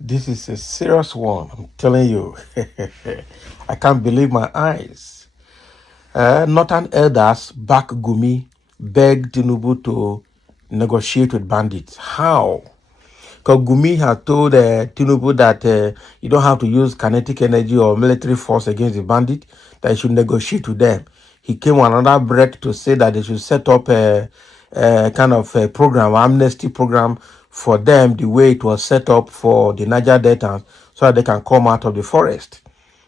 This is a serious one, I'm telling you. I can't believe my eyes. Northern elders back Gumi begged Tinubu to negotiate with bandits. How? Because Gumi had told Tinubu that you don't have to use kinetic energy or military force against the bandit, that you should negotiate with them. He came on another break to say that they should set up a kind of a program, amnesty program for them, the way it was set up for the Niger Delta, so that they can come out of the forest.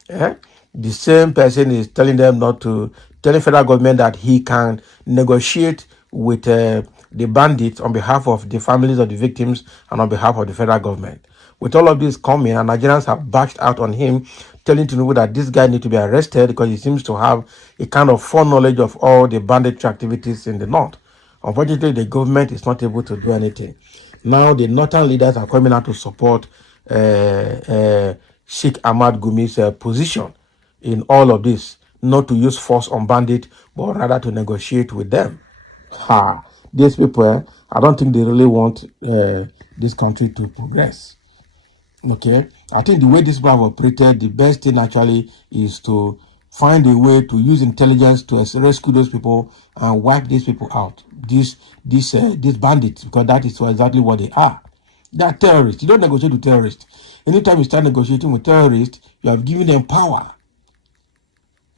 Eh? The same person is telling them not to, telling federal government that he can negotiate with the bandits on behalf of the families of the victims and on behalf of the federal government. With all of this coming, and Nigerians have bashed out on him, telling Tinubu that this guy needs to be arrested because he seems to have a kind of foreknowledge of all the banditry activities in the north. Unfortunately, the government is not able to do anything. Now, the northern leaders are coming out to support Sheikh Ahmad Gumi's position in all of this, not to use force on bandit, but rather to negotiate with them. Ha! These people, I don't think they really want this country to progress. Okay, I think the way this people have operated, the best thing actually is to find a way to use intelligence to rescue those people and wipe these people out. These bandits, because that is exactly what they are. They are terrorists. You don't negotiate with terrorists. Anytime you start negotiating with terrorists, you have given them power.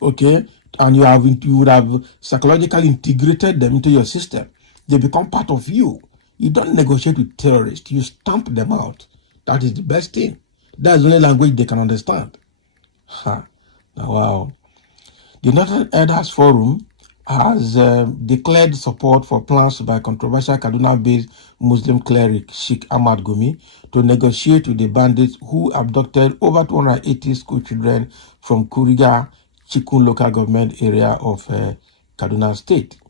Okay, and you would have psychologically integrated them into your system. They become part of you. You don't negotiate with terrorists. You stamp them out. That is the best thing. That's the only language they can understand. Ha. Wow. The Northern Elders Forum has declared support for plans by controversial Kaduna-based Muslim cleric Sheikh Ahmad Gumi to negotiate with the bandits who abducted over 280 school children from Kuriga, Chikun local government area of Kaduna State.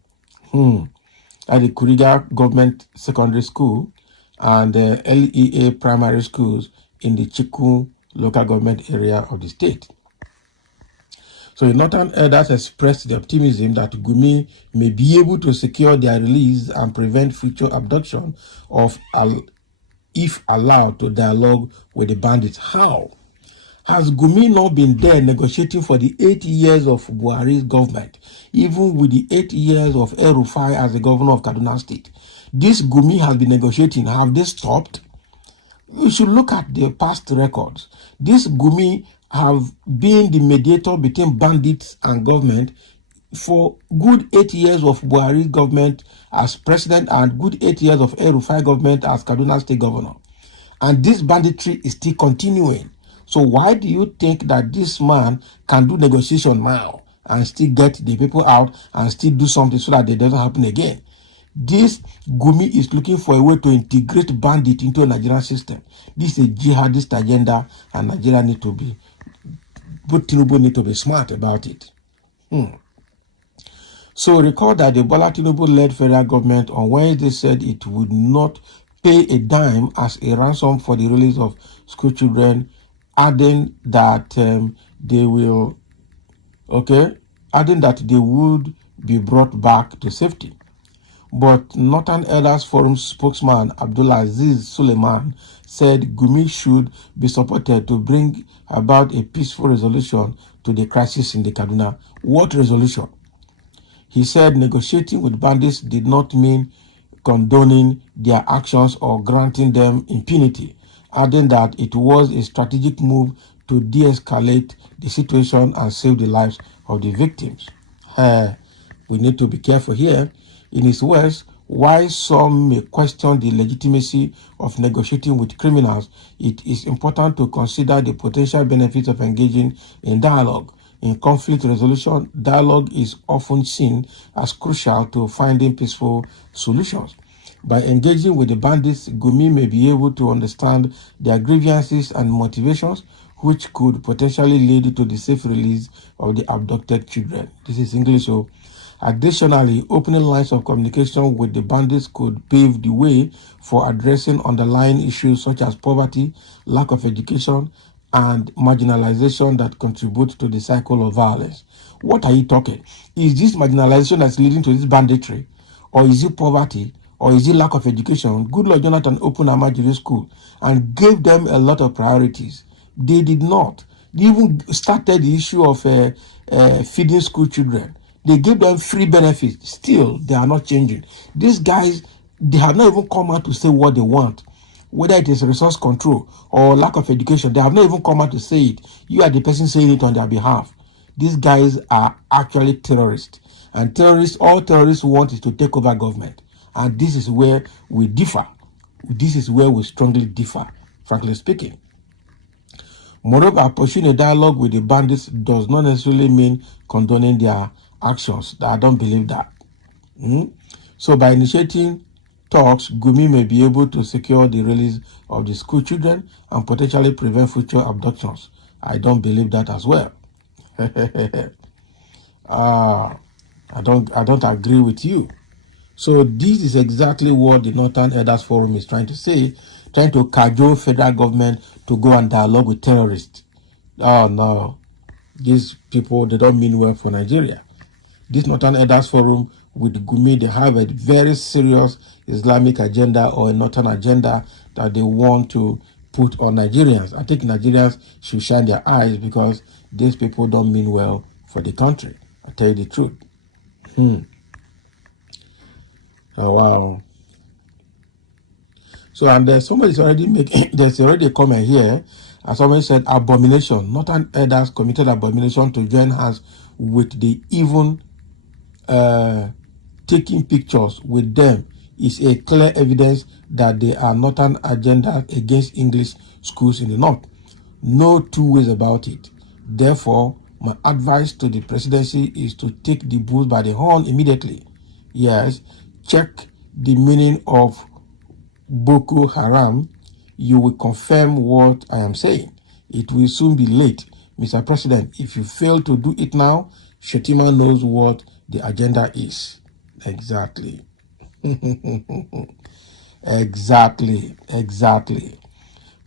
At the Kuriga Government Secondary School and LEA primary schools in the Chikun local government area of the state. So the Northern Elders expressed the optimism that Gumi may be able to secure their release and prevent future abduction of, if allowed to dialogue with the bandits. How? Has Gumi not been there negotiating for the 8 years of Buhari's government, even with the 8 years of El-Rufai as the governor of Kaduna State? This Gumi has been negotiating. Have they stopped? You should look at the past records. This Gumi have been the mediator between bandits and government for good 8 years of Buhari's government as president and good 8 years of El-Rufai government as Kaduna State governor. And this banditry is still continuing. So why do you think that this man can do negotiation now and still get the people out and still do something so that it doesn't happen again? This Gumi is looking for a way to integrate bandit into a Nigerian system. This is a jihadist agenda, and Nigeria need to be, but Tinubu need to be smart about it. So recall that the Bola Tinubu-led federal government on Wednesday said it would not pay a dime as a ransom for the release of school children, adding that they would be brought back to safety. But Northern Elders Forum spokesman Abdullah Aziz Suleiman said Gumi should be supported to bring about a peaceful resolution to the crisis in the Kaduna. What resolution? He said negotiating with bandits did not mean condoning their actions or granting them impunity, adding that it was a strategic move to de-escalate the situation and save the lives of the victims. We need to be careful here. In his words, while some may question the legitimacy of negotiating with criminals, it is important to consider the potential benefits of engaging in dialogue. In conflict resolution, dialogue is often seen as crucial to finding peaceful solutions. By engaging with the bandits, Gumi may be able to understand their grievances and motivations, which could potentially lead to the safe release of the abducted children. This is English. So, additionally, opening lines of communication with the bandits could pave the way for addressing underlying issues such as poverty, lack of education, and marginalization that contribute to the cycle of violence. What are you talking? Is this marginalization that's leading to this banditry? Or is it poverty? or is it lack of education? Goodluck Jonathan opened Amajiri School and gave them a lot of priorities. They did not. They even started the issue of feeding school children. They gave them free benefits. Still, they are not changing. These guys, they have not even come out to say what they want. Whether it is resource control or lack of education, they have not even come out to say it. You are the person saying it on their behalf. These guys are actually terrorists. And terrorists, all terrorists want is to take over government. And this is where we differ. This is where we strongly differ, frankly speaking. Moreover, pursuing a dialogue with the bandits does not necessarily mean condoning their actions. I don't believe that. So by initiating talks, Gumi may be able to secure the release of the school children and potentially prevent future abductions. I don't believe that as well. I don't agree with you. So this is exactly what the Northern Elders Forum is trying to say, trying to cajole federal government to go and dialogue with terrorists. Oh no, these people, they don't mean well for Nigeria. This Northern Elders Forum with Gumi, they have a very serious Islamic agenda or a Northern agenda that they want to put on Nigerians. I think Nigerians should shine their eyes because these people don't mean well for the country. I tell you the truth. Oh, wow. So, and somebody's already making, there's already a comment here. As somebody said, abomination. Northern elders committed abomination to join hands with the even taking pictures with them is a clear evidence that they are Northern agenda against English schools in the North. No two ways about it. Therefore, my advice to the presidency is to take the bull by the horn immediately. Yes, check the meaning of Boko Haram. You will confirm what I am saying. It will soon be late, Mr. President. If you fail to do it now, Shetima knows what the agenda is. Exactly. Exactly.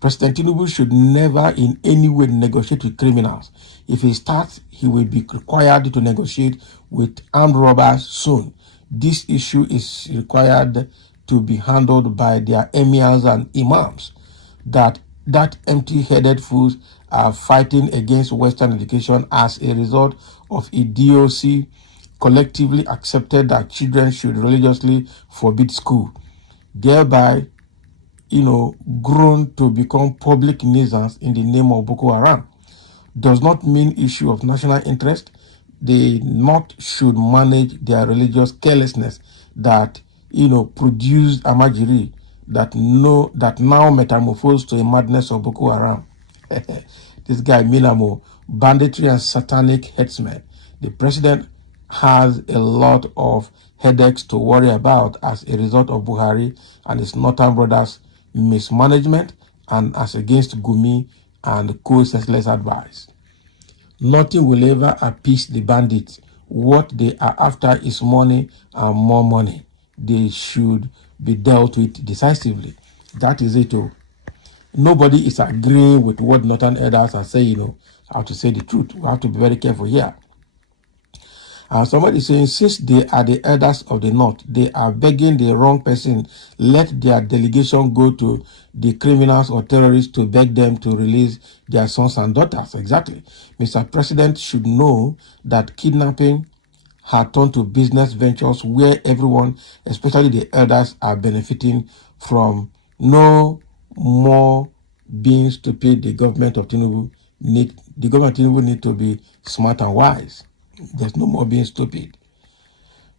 President Tinubu should never in any way negotiate with criminals. If he starts, he will be required to negotiate with armed robbers soon. This issue is required to be handled by their emirs and imams. That empty-headed fools are fighting against Western education as a result of idiocy collectively accepted that children should religiously forbid school, thereby grown to become public nuisance in the name of Boko Haram. Does not mean issue of national interest. The North should manage their religious carelessness that produced Amajiri that now metamorphosed to a madness of Boko Haram. This guy Minamo, banditry and satanic headsmen. The president has a lot of headaches to worry about as a result of Buhari and his Northern brothers' mismanagement and as against Gumi and co-senseless advice. Nothing will ever appease the bandits. What they are after is money and more money. They should be dealt with decisively. That is it. Nobody is agreeing with what Northern elders are saying. I have to say the truth. We have to be very careful here. And somebody is saying, since they are the elders of the North, they are begging the wrong person. Let their delegation go to the criminals or terrorists to beg them to release their sons and daughters. Exactly. Mr. President should know that kidnapping had turned to business ventures where everyone, especially the elders, are benefiting from. No more being stupid. The government of Tinubu need to be smart and wise. There's no more being stupid.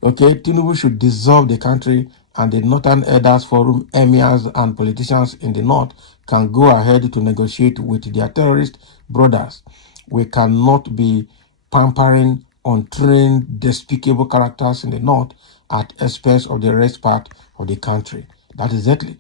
Okay, Tinubu should dissolve the country, and the Northern Elders Forum, emirs and politicians in the North can go ahead to negotiate with their terrorist brothers. We cannot be pampering untrained, despicable characters in the North at expense of the rest part of the country. That is exactly.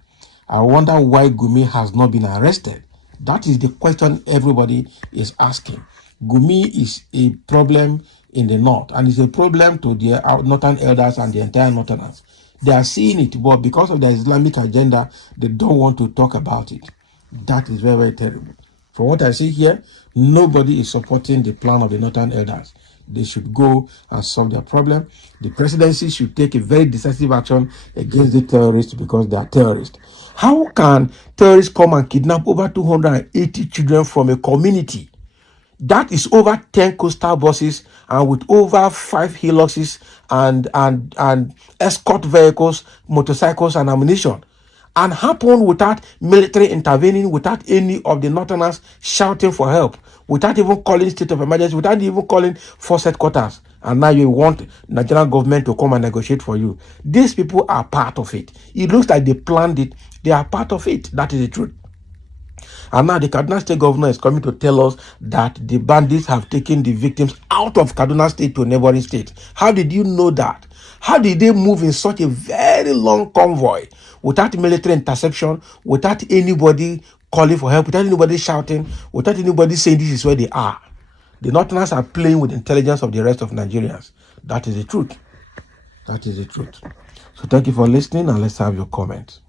I wonder why Gumi has not been arrested. That is the question everybody is asking. Gumi is a problem in the North, and it's a problem to the Northern elders and the entire Northerners. They are seeing it, but because of the Islamic agenda, they don't want to talk about it. That is very, very terrible. From what I see here, nobody is supporting the plan of the Northern elders. They should go and solve their problem. The presidency should take a very decisive action against the terrorists because they are terrorists. How can terrorists come and kidnap over 280 children from a community? That is over 10 coastal buses and with over 5 helices and escort vehicles, motorcycles, and ammunition. And happen without military intervening, without any of the northerners shouting for help, without even calling state of emergency, without even calling force headquarters. And now you want Nigerian government to come and negotiate for you. These people are part of it. It looks like they planned it. They are part of it. That is the truth. And now the Kaduna State governor is coming to tell us that the bandits have taken the victims out of Kaduna State to a neighboring state. How did you know that? How did they move in such a very long convoy without military interception, without anybody calling for help, without anybody shouting, without anybody saying this is where they are? The Northerners are playing with the intelligence of the rest of Nigerians. That is the truth. That is the truth. So thank you for listening, and let's have your comments.